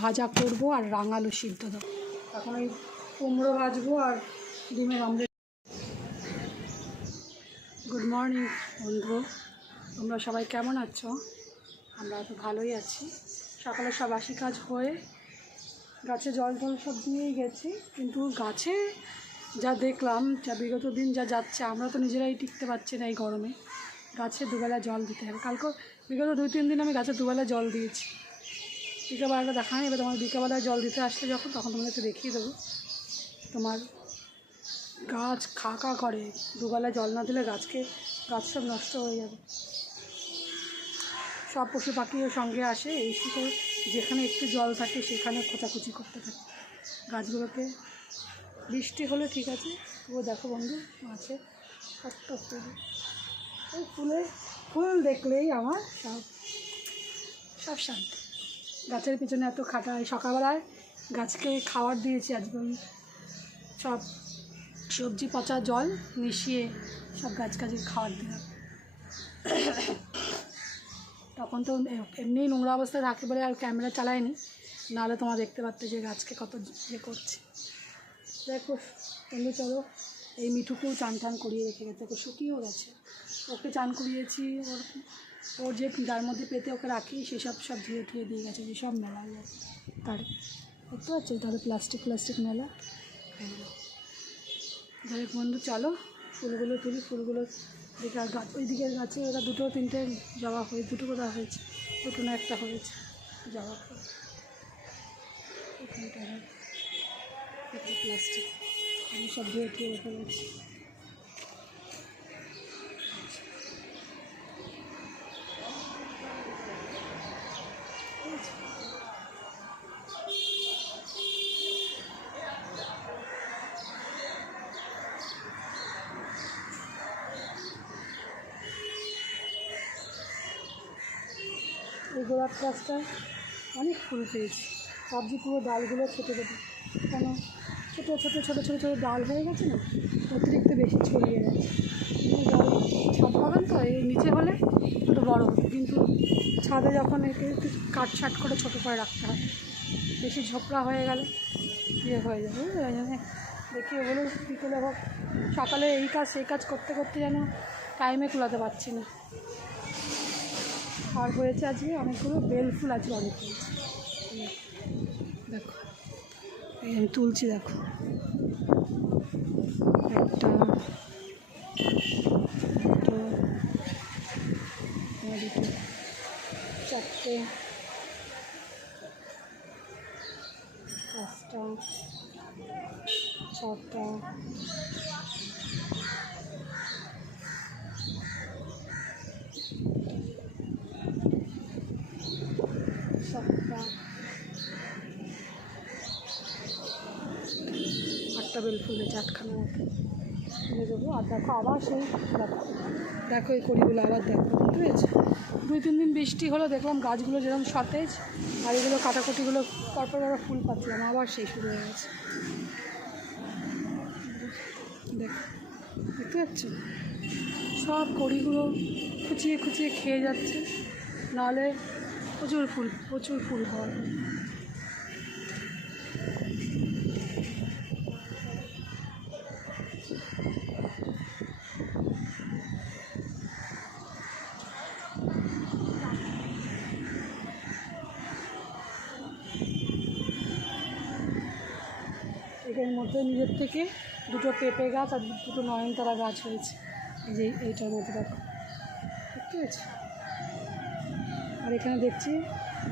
ভাজা করব আর রাঙালু সিদ্ধ দেবো। এখন ওই কুমড়ো ভাজবো আর ডিমের অমলেট। গুড মর্নিং বন্ধু, তোমরা সবাই কেমন আছো? আমরা তো ভালোই আছি। সকালে সব বাসি কাজ হয়ে গাছে জল টল সব দিয়েই গেছি, কিন্তু গাছে যা দেখলাম, যা বিগত দিন যা যাচ্ছে, আমরা তো নিজেরাই টিকতে পারছি না এই গরমে। গাছে দুবেলা জল দিতে হবে। কালকে বিগত 2-3 দিন আমি গাছে দুবেলা জল দিয়েছি। বিকেলবেলাটা দেখানি, এবার তোমার বিকেলবেলায় জল দিতে আসলে যখন, তখন তোমাদেরকে দেখিয়ে দেবো। তোমার গাছ খা করে, দুবেলায় জল না দিলে গাছ সব নষ্ট হয়ে যাবে। সব পশু পাখিও সঙ্গে আসে, এই শীতে যেখানে একটু জল থাকে সেখানে খোঁচাখুচি করতে থাকে গাছগুলোকে। বৃষ্টি হলে ঠিক আছে, তবুও দেখো বন্ধু আছে কত ফুল। ওই ফুল দেখলেই আমার সব শান্তি। গাছের পিছনে এত খাটাই, সকালবেলায় গাছকে খাবার দিয়েছি আজকে, ওই সব সবজি পচা জল মিশিয়ে সব গাছকে খাবার দিলাম। তখন তো এমনি নোংরা অবস্থায় থাকে বলে আর ক্যামেরা চালায়নি, নাহলে তোমরা দেখতে পারতে যে গাছকে কত ইয়ে করছে। দেখো বন্ধু, চলো এই মিঠুকেও চান করিয়ে রেখে গেছে, ওকে শুকিয়েও গেছে, ওকে চান করিয়েছি। ওর যে যার মধ্যে পেতে ওকে রাখি সেসব ধুয়ে দিয়ে গেছে, যেসব মেলা তার দেখতে পাচ্ছি, তাহলে প্লাস্টিক মেলা। যাই হোক বন্ধু, চলো ফুলগুলো তুলি। ফুলগুলো দিকে আর ওই দিকের গাছে ওরা 2-3টে জবা হয়েছে, 2টো কোথাও হয়েছে, 2টো না 1টা হয়েছে জবা ফুল। এখানটা প্লাস্টিক আমি সব ধুয়ে রেখে গেছি। এই গোলাপ গাছটা অনেক ফুল পেয়েছি, সবজি পুরো ডালগুলো ছোটো কেন ছোটো ডাল হয়ে গেছে না, অতিরিক্ত বেশি ছড়িয়ে গেছে। ডাল ছাদ বাগান তো, এই নিচে হলে একটু বড়ো হতো, কিন্তু ছাদে যখন একে একটু কাটছাট করে ছোটো করে রাখতে হয়, বেশি ঝোপড়া হয়ে গেলে ইয়ে হয়ে যাবে। ওই জন্য দেখি ওগুলো বিকেলে হোক সকালে এই কাজ সেই কাজ করতে যেন টাইমে কুলাতে পারছি না। আর হয়েছে আজকে অনেকগুলো বেল ফুল, আছে অনেক হয়েছে। দেখো এই আমি তুলছি, দেখো 1টা 2টো 4টে 5টা 6টা 7টা 8টা বেল ফুল হয়েছে, 8খানা তুলে দেবো। আর দেখো আবার সেই দেখো এই কড়িগুলো আবার দেখো, ঠিক আছে। 2-3 দিন বৃষ্টি হলো, দেখলাম গাছগুলো যেরকম সতেজ, আর এগুলো কাটাকুটিগুলো পরপর ফুল পাচ্ছিলাম, আবার সেই শুরু হয়ে গেছে। দেখতে পাচ্ছ সব কড়িগুলো খুঁচিয়ে খেয়ে যাচ্ছে, নাহলে প্রচুর ফুল হয়। এর মধ্যে নিজের থেকে 2টো পেঁপে গাছ আর 2টো নয়নতারা গাছ হয়েছে, এই যে এইটার মধ্যে দেখো, দেখতে পেয়েছি। আর এখানে দেখছি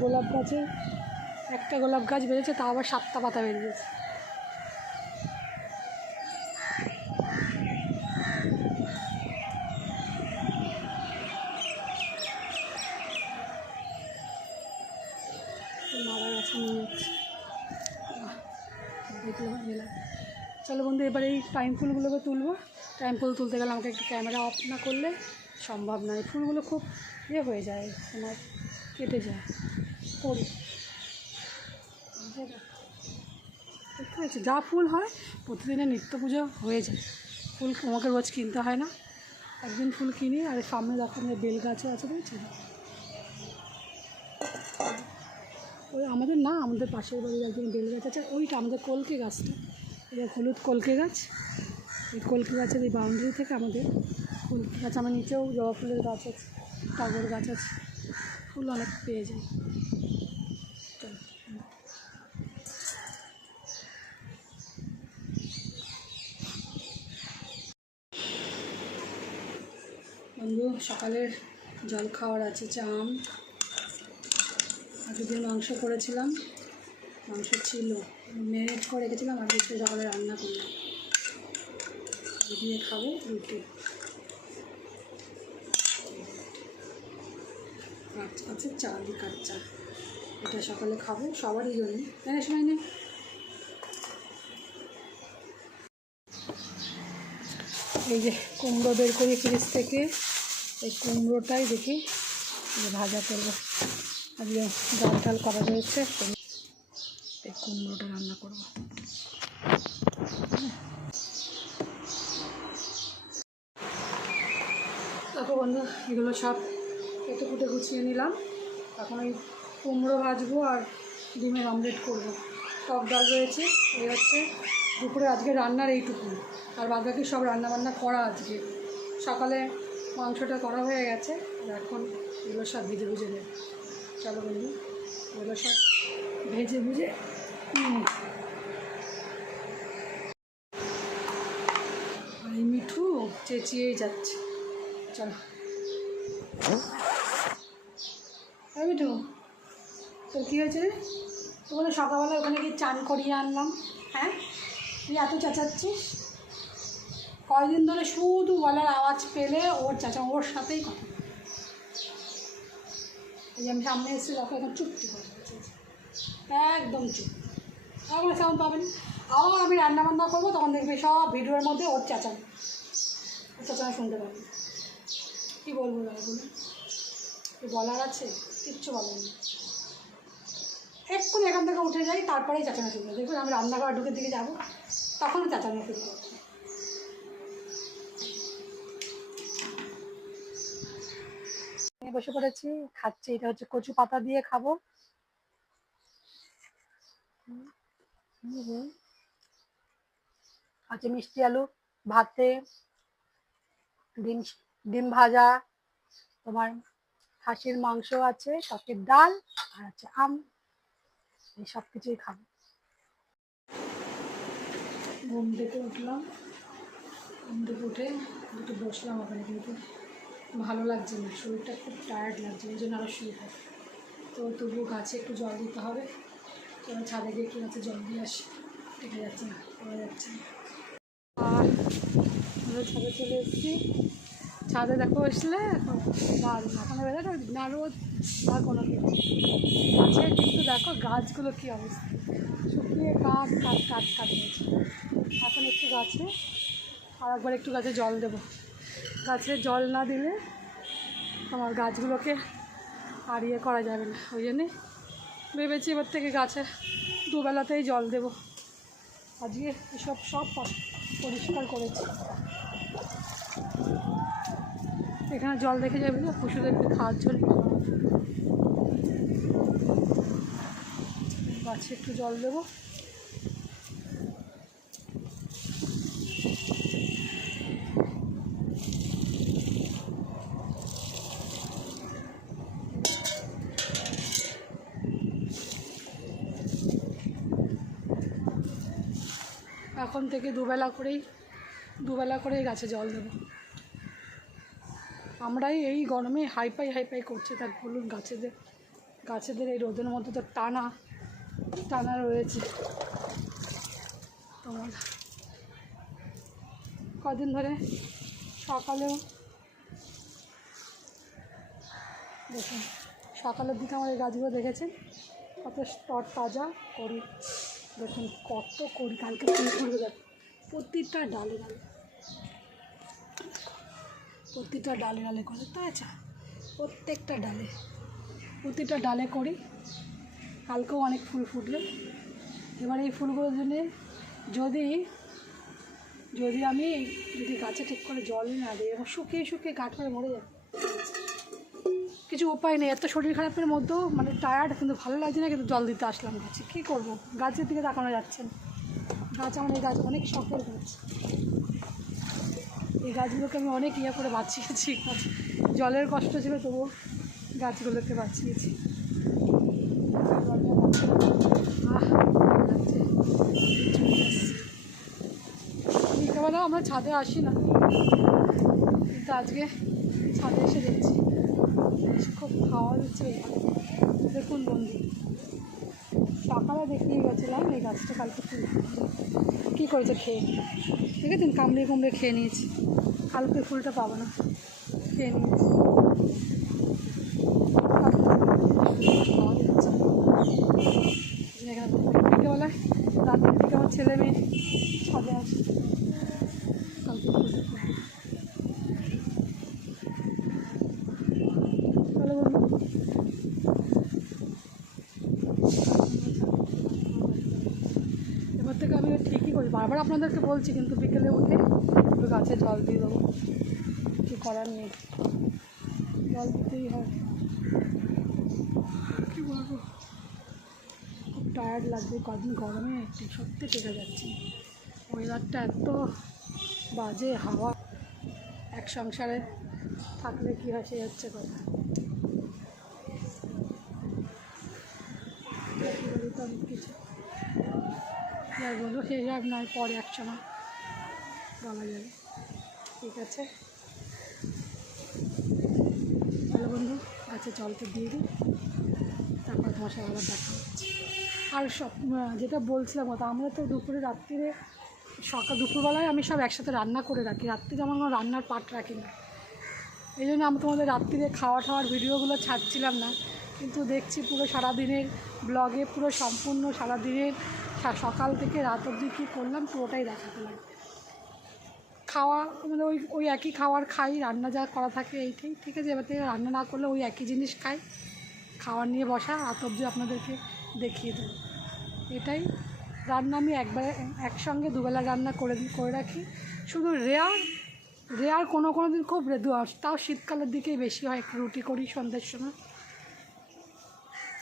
গোলাপ গাছে একটা গোলাপ গাছ বেরিয়েছে, তা আবার 7টা পাতা বেরিয়েছে। মারা গাছে নিয়ে যাচ্ছে, দেখলাম গেলাম। চলো বন্ধু, এবার এই টাইম ফুলগুলোকে তুলবো। টাইম ফুল তুলতে গেলে আমাকে একটু ক্যামেরা অফ না করলে সম্ভব নয়। ফুলগুলো খুব ইয়ে হয়ে যায়, তোমার কেটে যায় পড়ে। দেখতে পাচ্ছি যা ফুল হয় প্রতিদিনের নিত্য পুজো হয়ে যায়। ফুল আমাকে রোজ কিনতে হয় না, একদিন ফুল কিনি। আর সামনে দেখো বেল গাছও আছে, বুঝছি। ওই আমাদের না, আমাদের পাশের বাড়ির একজন বেল গাছ আছে, ওইটা আমাদের কলকে গাছটা, এটা হলুদ কলকে গাছ। এই কলকে গাছের এই বাউন্ডারি থেকে আমাদের কলকে গাছ, আমার নিচেও জবা ফুলের গাছ আছে, টগর গাছ আছে, ফুল অনেক পেয়ে যায়। বন্ধু, সকালের জল খাওয়ার আছে চাম, আগের দিন মাংস করেছিলাম, মাংস ছিল ম্যারিনেট করে রেখেছিলাম, আজকে সকালে রান্না করলাম, দিয়ে খাবো রুটি। আছে চাল, কাঁচা, এটা সকালে খাবো সবারই জন্য, তাই না? শোনাই না, এই যে কুমড়ো বের করি ফ্রিজ থেকে, এই কুমড়োটাই দেখি ভাজা করবো, আজকে ডাল টাল করা রয়েছে, এই কুমড়োটা রান্না করবো। দেখো বন্ধু, এগুলো সব কেটে কুটে গুছিয়ে নিলাম, এখন ওই কুমড়ো ভাজবো আর ডিমের অমলেট করবো। টক ডাল রয়েছে, এই হচ্ছে দুপুরে আজকে রান্নার এইটুকু, আর বাকি সব রান্নাবান্না করা আজকে। সকালে মাংসটা করা হয়ে গেছে, আর এখন এগুলো সব ভেজে ভুজে নেব। চলো বন্ধু, এগুলো সব ভেজে ভুজে আর এই মিঠু চেঁচিয়েই যাচ্ছে। চলো মিঠু, তোর কী হয়েছে? তো বলে সকালবেলা ওখানে গিয়ে চান করিয়ে আনলাম। হ্যাঁ, তুই এত চেঁচাচ্ছিস, কয়দিন ধরে শুধু গলার আওয়াজ পেলে ওর চাচা, ওর সাথেই কথা বলে। এই যে আমি সামনে এসেছি, দেখো এখন চুপটি করে একদম চুপ, আমার সাউন্ড পাবেন। আবার আমি রান্নাবান্না করবো, তখন দেখবি সব ভিডিওর মধ্যে ওর চেঁচানো, ওর চেঁচানো শুনতে পাবেন। কী বলবো দাদা, বলুন, কি বলার আছে? কিচ্ছু বলার নেই। এক্ষুনি এখান থেকে উঠে যাই, তারপরেই চেঁচানো শুরু করে। দেখুন আমি রান্নাঘর ঢুকের দিকে যাবো, তখনও চেঁচানো শুরু করবো। বসে পড়েছি, খাচ্ছি, এটা হচ্ছে কচু পাতা দিয়ে খাবো। আছে মিষ্টি আলু ভাতে, ডিম ডিম ভাজা, তোমার খাসির মাংস আছে, টকের ডাল, আর আছে আম, এই সব কিছুই খাবো। ঘুম থেকে উঠলাম, ঘুম থেকে উঠে দুটো বসলাম ওখানে, কিন্তু ভালো লাগছে না, শরীরটা খুব টায়ার্ড লাগছে, এই জন্য আরও শুয়ে থাকি। তো তবুও গাছে একটু জল দিতে হবে, তো ছাদে গিয়ে একটু গাছে জল দিয়ে আসি, টেকে যাচ্ছে না, করা যাচ্ছে না। আর আমরা ছাদে চলে এসেছি, ছাদে দেখো আসলে এখন দারুণ, এখন বেলা না রোদ বা কোনো কিছু আছে, কিন্তু দেখো গাছগুলো কী অবস্থা, শুকিয়ে কাঠ কাঠ কাঠ কাঠ হয়েছে। এখন একটু গাছে, আর একবার একটু গাছে জল দেবো, গাছে জল না দিলে আমার গাছগুলোকে আর ইয়ে করা যাবে না, ওই জন্যে ভেবেছি এবার থেকে গাছে দুবেলাতেই জল দেব। আজকে এসব সব পরিষ্কার করেছি, এখানে জল দেখে যাবে না, পশুদেরকে খাওয়ার জন্য গাছে একটু জল দেবো। এখন থেকে দুবেলা করেই গাছে জল দেবো। আমরাই এই গরমে হাইপাই করছে, তার বলুন গাছেদের এই রোদের মধ্যে তো টানা রয়েছে। তোমার কদিন ধরে সকালেও দেখুন, সকালের দিকে আমার এই গাছগুলো দেখেছেন কত তাজা করি, দেখুন কত করি, কালকে ফুল ফুলবে, দেখুন প্রতিটা ডালে ডালে করে, তাই আচ্ছা প্রতিটা ডালে করি, কালকেও অনেক ফুল ফুটবে। এবার এই ফুলগুলোর জন্যে যদি আমি গাছে ঠিক করে জল না দিই, এবং শুকিয়ে গাছ হয়ে মরে যাবে। কিছু উপায় নেই, এত শরীর খারাপের মধ্যেও মানে টায়ার্ড, কিন্তু ভালো লাগছে না, কিন্তু জল দিতে আসলাম গাছে। কী করবো, গাছের দিকে তাকানো যাচ্ছে না। গাছ আমার এই গাছ অনেক শখের গাছ, এই গাছগুলোকে আমি অনেক করে বাঁচিয়েছি। গাছ জলের কষ্ট ছিল তবুও গাছগুলোকে বাঁচিয়েছি। বিকেলবেলা আমরা ছাদে আসি না, কিন্তু আজকে ছাদে এসে দেখছি খুব খাওয়া দিচ্ছে। দেখুন বন্ধু, সকালে দেখিয়ে গেছিলাম এই গাছটা, কালকে ফুল কী করেছে খেয়ে, দেখেছেন কামড়ে কুমড়ে খেয়ে নিয়েছি। কালকে ফুলটা পাবো না, খেয়ে নিয়েছি। খাওয়া দিচ্ছে বিকেলবেলায়, রাতের দিকে আমার ছেলে মেয়ে ছাদে আসে, কালকে ফুলটা পাবো। তাহলে বলুন, এবার থেকে আমি ঠিকই করি, বারবার আপনাদেরকে বলছি, কিন্তু বিকেলে উঠে একটু গাছে জল দিয়ে দেবো, কিছু করার নেই, জল দিতেই হয়। কী বলবো, খুব টায়ার্ড লাগবে, কদিন গরমে সত্যি টেকে যাচ্ছি। ওয়েদারটা এত বাজে, হাওয়া, এক সংসারে থাকলে কী হয় সেই হচ্ছে কথা। অনেক কিছু যাই বলো, সেই সব নয়, পরে এক সময় বলা যাবে। ঠিক আছে, ভালো বন্ধু, আচ্ছা জলটা দিয়ে দিই, তারপর তোমার সাথে আবার দেখা হচ্ছে। আর সব যেটা বলছিলাম কথা, আমরা তো দুপুরে রাত্রিরে দুপুরবেলায় আমি সব একসাথে রান্না করে রাখি, রাত্রিরে আমার কোনো রান্নার পাট রাখি না। এই জন্য আমি তোমাদের রাত্রিরে খাওয়া টাওয়ার ভিডিওগুলো ছাড়ছিলাম না, কিন্তু দেখছি পুরো সারাদিনের ব্লগে, পুরো সম্পূর্ণ সারাদিনের সকাল থেকে রাত অবধি কী করলাম পুরোটাই দেখাতে লাগে। খাওয়া মানে ওই একই খাবার খাই, রান্না যা করা থাকে এইটাই, ঠিক আছে। এবার থেকে রান্না না করলে ওই একই জিনিস খাই, খাওয়ার নিয়ে বসা, রাত অবধি আপনাদেরকে দেখিয়ে দেবো। এটাই রান্না আমি একসঙ্গে দুবেলা রান্না করে রাখি। শুধু রেয়ার কোনো দিন খুব তাও শীতকালের দিকেই বেশি হয়, একটু রুটি করি সন্ধ্যের সময়,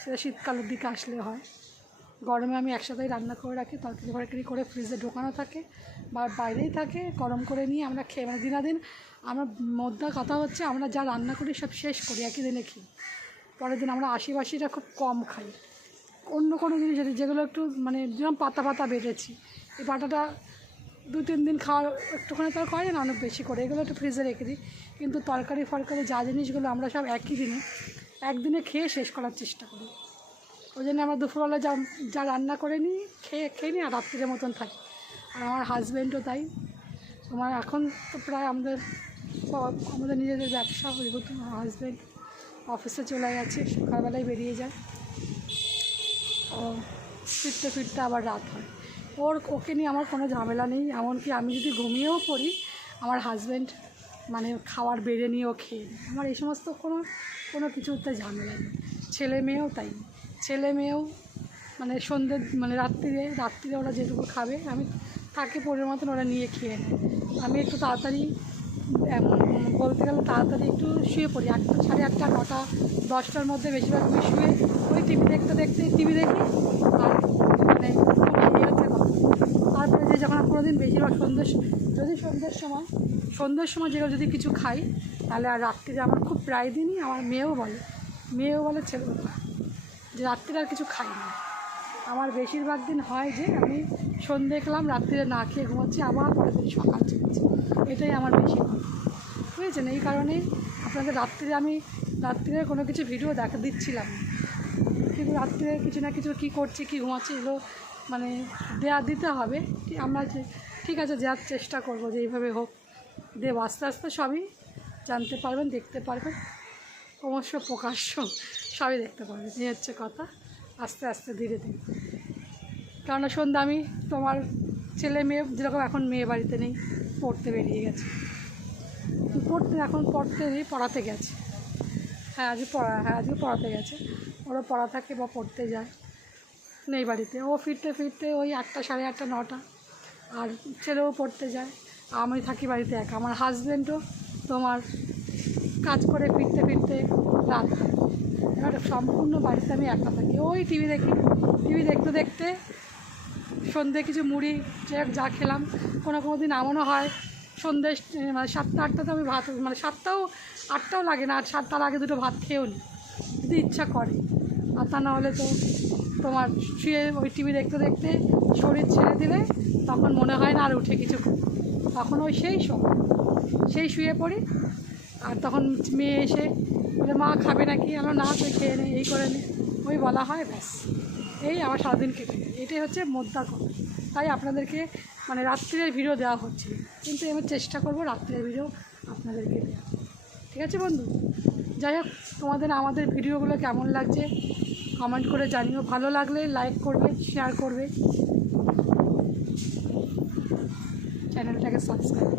সেটা শীতকালের দিকে আসলে হয়। গরমে আমি একসাথেই রান্না করে রাখি, তরকারি করে ফ্রিজে ঢোকানো থাকে বা বাইরেই থাকে, গরম করে নিয়ে আমরা খেয়ে, মানে দিনাদিন আমরা মধ্যে কথা হচ্ছে আমরা যা রান্না করি সব শেষ করি একই দিনে খেয়ে, পরের দিন আমরা আশিটা খুব কম খাই। অন্য কোনো জিনিস যেগুলো একটু মানে যেরকম পাতা বেটেছি, এই পাতাটা 2-3 দিন খাওয়া একটুখানি তো করে না, অনেক বেশি করে এগুলো একটু ফ্রিজে রেখে দিই। কিন্তু তরকারি যা জিনিসগুলো আমরা সব একই দিনে একদিনে খেয়ে শেষ করার চেষ্টা করি। ওই জন্য আমরা দুপুরবেলা যা রান্না করে নিই খেয়ে নিই, আর রাত্রির মতন থাকি। আর আমার হাজব্যান্ডও তাই। তোমার এখন তো প্রায় আমাদের নিজেদের ব্যবসা, যেহেতু আমার হাজব্যান্ড অফিসে চলে গেছে, সকালবেলায় বেরিয়ে যায়, ও ফিরতে আবার রাত হয়। ওকে নিয়ে আমার কোনো ঝামেলা নেই, এমনকি আমি যদি ঘুমিয়েও পড়ি, আমার হাজব্যান্ড মানে খাবার বেড়ে নিয়েও খেয়ে নেয়। আমার এই সমস্ত কোনো কিছুতে ঝামেলা নেই। ছেলে মেয়েও মানে মানে রাত্রিরে ওরা যেটুকু খাবে, আমি তাকে পরের মতন ওরা নিয়ে খেয়ে নেয়। আমি একটু তাড়াতাড়ি, বলতে গেলে তাড়াতাড়ি একটু শুয়ে পড়ি, 8টা, 8:30, 9টা, 10টার মধ্যে বেশিরভাগ আমি শুয়ে ওই টিভি দেখি। আর মানে তারপরে যখন কোনো দিন বেশিরভাগ সন্ধ্যের সময় যেগুলো যদি কিছু খাই, তাহলে আর রাত্রিরে আমার খুব প্রায় দিনই আমার মেয়েও বলে ছেলে যে রাত্রিরে আর কিছু খাই না। আমার বেশিরভাগ দিন হয় যে আমি সন্ধ্যে খেলাম, রাত্রিরে না খেয়ে ঘুমাচ্ছি, আবার পরের দিন সকাল চলছে, এটাই আমার বেশি হয়, বুঝেছেন। এই কারণেই আপনাদের রাত্রিরে কোনো কিছু ভিডিও দিচ্ছিলাম না, কিন্তু রাত্রিরে কিছু না কিছু কী করছি কী ঘুমাচ্ছি এগুলো মানে দিতে হবে। আমরা ঠিক আছে যাওয়ার চেষ্টা করব যে এইভাবে হোক আস্তে আস্তে সবই জানতে পারবেন, দেখতে পারবেন, ক্রমশ প্রকাশ্য সবই দেখতে পারবেন। এই হচ্ছে কথা, আস্তে আস্তে ধীরে ধীরে। কেননা সন্ধ্যা আমি তোমার ছেলে মেয়ে যেরকম এখন মেয়ে বাড়িতে নেই, পড়তে বেরিয়ে গেছে, পড়াতে গেছে। আজকে পড়াতে গেছে, ওরা পড়া থাকে বা পড়তে যায়, নেই বাড়িতে। ও ফিরতে ওই 8টা, 8:30, 9টা। আর ছেলেও পড়তে যায়, আমি থাকি বাড়িতে একা। আমার হাজব্যান্ডও তোমার কাজ করে ফিরতে ফিরতে রাত হয়। এবার সম্পূর্ণ বাড়িতে আমি একা থাকি, ওই টিভি দেখি, টিভি দেখতে দেখতে সন্ধ্যে কিছু মুড়ি যা খেলাম। কোনো দিন এমনও হয় সন্ধ্যে মানে 7টা 8টাতে আমি ভাত, মানে 7টাও 8টাও লাগে না, আর 7টার আগে দুটো ভাত খেয়েও নিই যদি ইচ্ছা করে। আর তা না হলে তো তোমার শুয়ে ওই টিভি দেখতে দেখতে শরীর ছেড়ে দিলে তখন মনে হয় না আর উঠে কিছু, তখন ওই সেই শুয়ে পড়ি। আর তখন মেয়ে এসে বলে মা খাবে নাকি, আমরা না তুই খেয়ে নে, এই করে নে, ওই বলা হয়, ব্যাস এই আমার সারাদিন কেটে যায়। এটাই হচ্ছে মোদ্দা কথা। তাই আপনাদেরকে মানে রাত্রিরের ভিডিও দেওয়া হচ্ছে, কিন্তু আমি চেষ্টা করব রাত্রিরের ভিডিও আপনাদেরকে দেওয়া। ঠিক আছে বন্ধু? যাই হোক, তোমাদের আমাদের ভিডিওগুলো কেমন লাগছে কমেন্ট করে জানিও। ভালো লাগলে লাইক করবে, শেয়ার করবে, চ্যানেলটাকে সাবস্ক্রাইব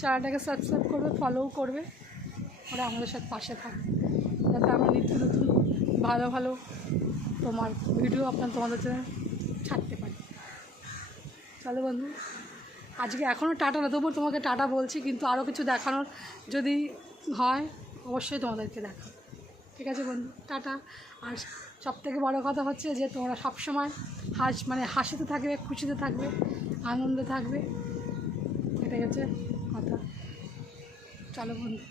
চ্যানেলটাকে সাবস্ক্রাইব করবে, ফলোও করবে, ওরা আমাদের সাথে পাশে থাকবে, যাতে আমরা নিত্য নতুন ভালো ভালো তোমার ভিডিও তোমাদের জন্য ছাড়তে পারি। তাহলে বন্ধু আজকে এখনও টাটা না, তবুও তোমাকে টাটা বলছি, কিন্তু আরও কিছু দেখানোর যদি হয় অবশ্যই তোমাদেরকে দেখাবো। ঠিক আছে বন্ধু, টাটা। আর সবথেকে বড়ো কথা হচ্ছে যে তোমরা সবসময় হাসিতে থাকবে, খুশিতে থাকবে, আনন্দে থাকবে, এটাই হচ্ছে কথা। চলো বন্ধু,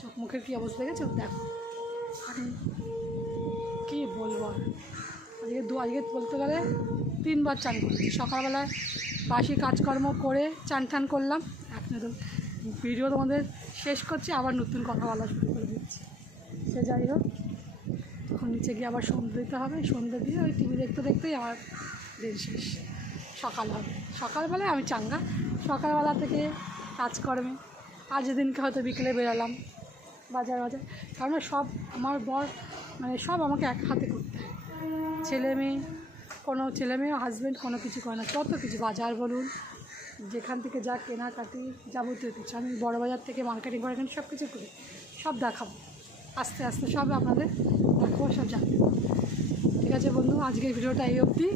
চোখ মুখের কী অবস্থা দেখেছো, দেখো। আরে কী বলবো, আজকে বলতে গেলে 3বার চান করেছি। সকালবেলায় বাসি কাজকর্ম করে চান টান করলাম, এখন তো ভিডিও তোমাদের শেষ করছি, আবার নতুন কথা বলা শুরু করে দিচ্ছি। সে যাই হোক, তখন নিচে গিয়ে আবার সন্ধ্যে দিতে হবে, সন্ধ্যে দিয়ে ওই টিভি দেখতে দেখতেই আমার দিন শেষ, সকাল হবে। সকালবেলায় আমি চাঙ্গা, সকালবেলা থেকে কাজকর্মে। আর যেদিনকে হয়তো বিকেলে বেরোলাম বাজার, কারণ সব আমার বর সব আমাকে এক হাতে করতে হয়। ছেলে মেয়ে হাজব্যান্ড কোনো কিছু করে না, কত কিছু বাজার বলুন, যেখান থেকে যা কেনাকাটি যাবতীয় কিছু আমি বড় বাজার থেকে মার্কেটিং সব কিছু করি, সব দেখাবো আস্তে আস্তে, সব আপনাদের দেখাবো, সব জানতে। ঠিক আছে বন্ধু, আজকের ভিডিওটা এই অবধি।